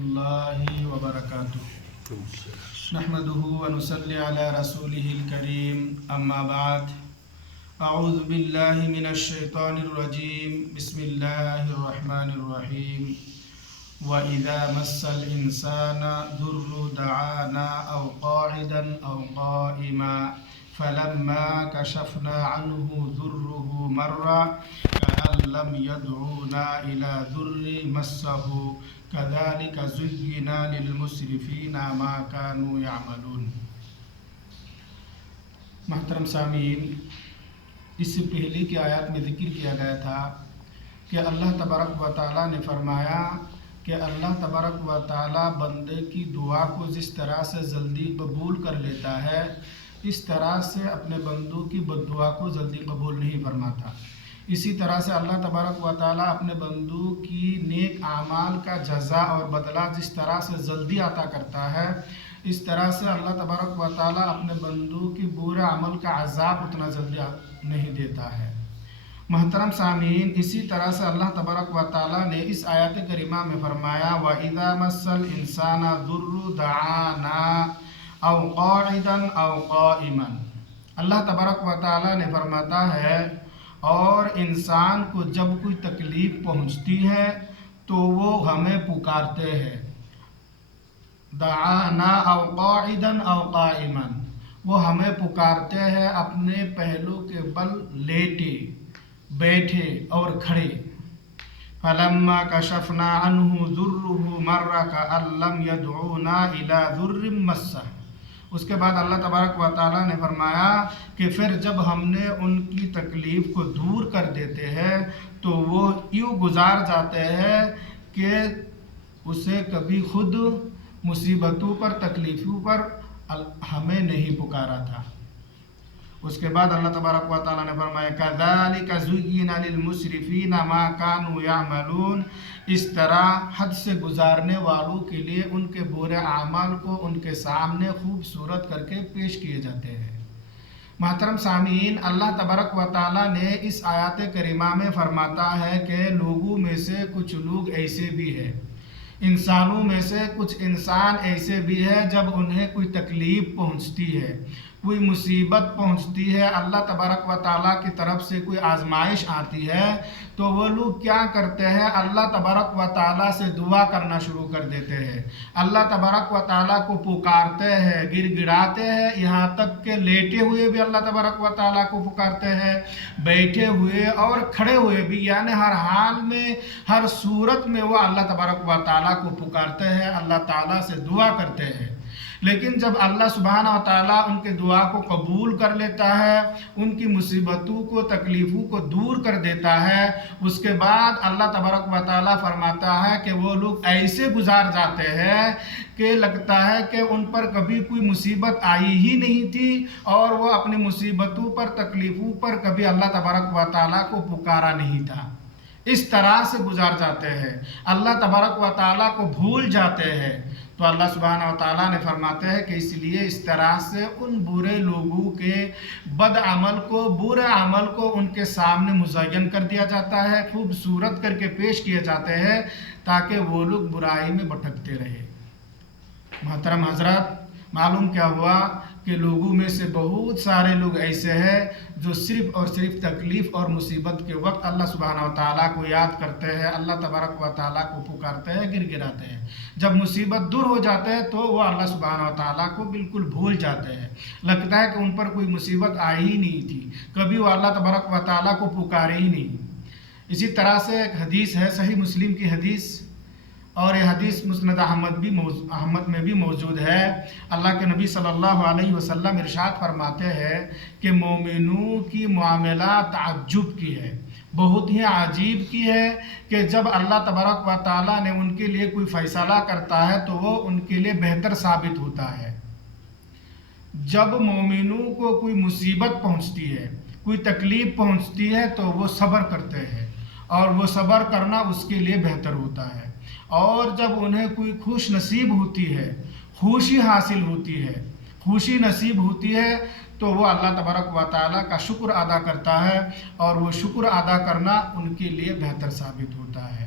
الله وبركاته نحمده ونصلي على رسوله الكريم أما بعد أعوذ بالله من الشيطان الرجيم بسم الله الرحمن الرحيم وإذا مس الإنسان ضر دعانا أو قاعدا أو قائما فلما كشفنا عنه ضره مر كأن لم يدعونا إلى ضر مسه كذلك زين للمسرفين ما كانوا يعملون۔ محترم سامعین، اس سے پہلے کی آیات میں ذکر کیا گیا تھا کہ اللہ تبارک و تعالیٰ نے فرمایا کہ اللہ تبارک و تعالیٰ بندے کی دعا کو جس طرح سے جلدی قبول کر لیتا ہے اس طرح سے اپنے بندوں کی بد دعا کو جلدی قبول نہیں فرماتا۔ اسی طرح سے اللہ تبارک و تعالیٰ اپنے بندوں کی نیک اعمال کا جزا اور بدلہ جس طرح سے جلدی عطا کرتا ہے اس طرح سے اللہ تبارک و تعالیٰ اپنے بندوں کی برے عمل کا عذاب اتنا جلدی نہیں دیتا ہے۔ محترم سامعین، اسی طرح سے اللہ تبارک و تعالیٰ نے اس آیات کریمہ میں فرمایا وَإِذَا مَسَّ الْإِنسَانَ ضُرٌّ دَعَانَا أَوْ قَاعِدًا أَوْ قَائِمًا۔ اللہ تبارک و تعالیٰ نے فرماتا ہے اور انسان کو جب کوئی تکلیف پہنچتی ہے تو وہ ہمیں پکارتے ہیں، دعانا او قاعدا او قائما، وہ ہمیں پکارتے ہیں اپنے پہلو کے بل لیٹے، بیٹھے اور کھڑے۔ فلما کشفنا عنہ ضرہ مر کأن لم يدعونا الى ضر مسہ۔ اس کے بعد اللہ تبارک و تعالیٰ نے فرمایا کہ پھر جب ہم نے ان کی تکلیف کو دور کر دیتے ہیں تو وہ یوں گزار جاتے ہیں کہ اسے کبھی خود مصیبتوں پر تکلیفوں پر ہمیں نہیں پکارا تھا۔ اس کے بعد اللہ تبارک و تعالیٰ نے فرمایا كَذَلِكَ زُيِّنَ لِلْمُسْرِفِينَ مَا كَانُوا يَعْمَلُونَ۔ اس طرح حد سے گزارنے والوں کے لیے ان کے برے اعمال کو ان کے سامنے خوبصورت کر کے پیش کیے جاتے ہیں۔ محترم سامعین، اللہ تبارک و تعالیٰ نے اس آیات کریمہ میں فرماتا ہے کہ لوگوں میں سے کچھ لوگ ایسے بھی ہیں، انسانوں میں سے کچھ انسان ایسے بھی ہیں جب انہیں کوئی تکلیف پہنچتی ہے، کوئی مصیبت پہنچتی ہے، اللہ تبارک و تعالیٰ کی طرف سے کوئی آزمائش آتی ہے تو وہ لوگ کیا کرتے ہیں؟ اللہ تبارک و تعالیٰ سے دعا کرنا شروع کر دیتے ہیں، اللہ تبارک و تعالیٰ کو پکارتے ہیں، گر گڑاتے ہیں، یہاں تک کہ لیٹے ہوئے بھی اللہ تبارک و تعالیٰ کو پکارتے ہیں، بیٹھے ہوئے اور کھڑے ہوئے بھی، یعنی ہر حال میں ہر صورت میں وہ اللہ تبارک و تعالیٰ کو پکارتے ہیں، اللہ تعالیٰ سے دعا کرتے ہیں۔ لیکن جب اللہ سبحانہ و تعالیٰ ان کے دعا کو قبول کر لیتا ہے، ان کی مصیبتوں کو تکلیفوں کو دور کر دیتا ہے، اس کے بعد اللہ تبارک و تعالیٰ فرماتا ہے کہ وہ لوگ ایسے گزار جاتے ہیں کہ لگتا ہے کہ ان پر کبھی کوئی مصیبت آئی ہی نہیں تھی اور وہ اپنی مصیبتوں پر تکلیفوں پر کبھی اللہ تبارک و تعالیٰ کو پکارا نہیں تھا۔ اس طرح سے گزار جاتے ہیں، اللہ تبارک و تعالیٰ کو بھول جاتے ہیں۔ تو اللہ سبحانہ و تعالیٰ نے فرماتے ہیں کہ اس لیے اس طرح سے ان برے لوگوں کے بد عمل کو، برے عمل کو ان کے سامنے مزین کر دیا جاتا ہے، خوبصورت کر کے پیش کیے جاتے ہیں تاکہ وہ لوگ برائی میں بھٹکتے رہے۔ محترم حضرات، معلوم کیا ہوا کہ لوگوں میں سے بہت سارے لوگ ایسے ہیں جو صرف اور صرف تکلیف اور مصیبت کے وقت اللہ سبحانہ و تعالیٰ کو یاد کرتے ہیں، اللہ تبارک و تعالیٰ کو پکارتے ہیں، گر گراتے ہیں۔ جب مصیبت دور ہو جاتے ہیں تو وہ اللہ سبحانہ و تعالیٰ کو بالکل بھول جاتے ہیں، لگتا ہے کہ ان پر کوئی مصیبت آئی ہی نہیں تھی، کبھی وہ اللہ تبارک و تعالیٰ کو پکارے ہی نہیں۔ اسی طرح سے ایک حدیث ہے، صحیح مسلم کی حدیث، اور یہ حدیث مسند احمد میں بھی موجود ہے۔ اللہ کے نبی صلی اللہ علیہ وسلم ارشاد فرماتے ہیں کہ مومنوں کی معاملہ تعجب کی ہے، بہت ہی عجیب کی ہے کہ جب اللہ تبارک و تعالیٰ نے ان کے لیے کوئی فیصلہ کرتا ہے تو وہ ان کے لیے بہتر ثابت ہوتا ہے۔ جب مومنوں کو کوئی مصیبت پہنچتی ہے، کوئی تکلیف پہنچتی ہے تو وہ صبر کرتے ہیں اور وہ صبر کرنا اس کے لیے بہتر ہوتا ہے، اور جب انہیں کوئی خوش نصیب ہوتی ہے، خوشی حاصل ہوتی ہے، خوشی نصیب ہوتی ہے تو وہ اللہ تبارک و تعالیٰ کا شکر ادا کرتا ہے اور وہ شکر ادا کرنا ان کے لیے بہتر ثابت ہوتا ہے۔